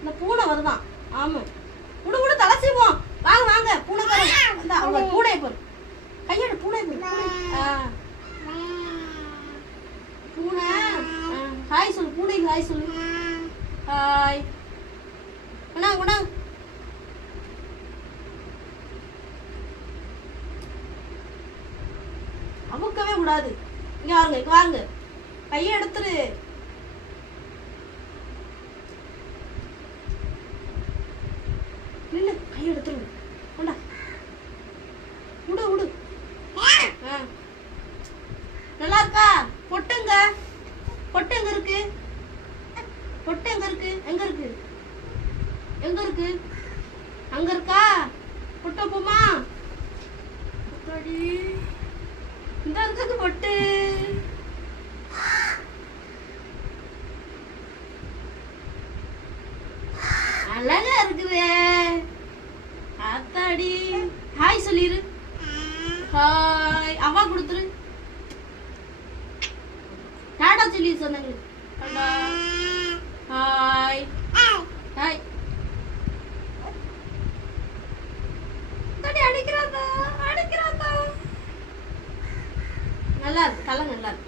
இந்த பூனை வருதான். ஆமா விடு விடு தலை சீவோம். வாங்க வாங்க பூனை இந்த அவங்க பூனையை போரு கையோட பூனை பூனை ஹாய் சொல்லு பூனைக்கு ஹாய் சொல்லு. ஹாய் குணா குணா அமுக்கவே கூடாது. இங்க வாருங்க இங்க வாருங்க கையை எடுத்துரு. நில்லு கையை எடுத்துரு. கொண்டா விடு விடு. நல்லா இருக்கா? பொட்டுங்க பொட்டு எங்க இருக்கு? பொட்டு எங்க இருக்கு? எங்க இருக்கு? எங்க இருக்கு? அங்க இருக்கா? பொட்டு போமா? இந்த இருக்குது பொட்டு. அழகா இருக்குது. ஆத்தாடி ஹாய் சொல்லிரு. ஹாய் அம்மா கொடுத்துரு. டாடா சொல்லி சொன்னாங்க. ஹாய் ஹாய் அடிக்கிறாதா அடிக்கிறாதா. நல்லா இருக்கு தலை நல்லா இருக்கு.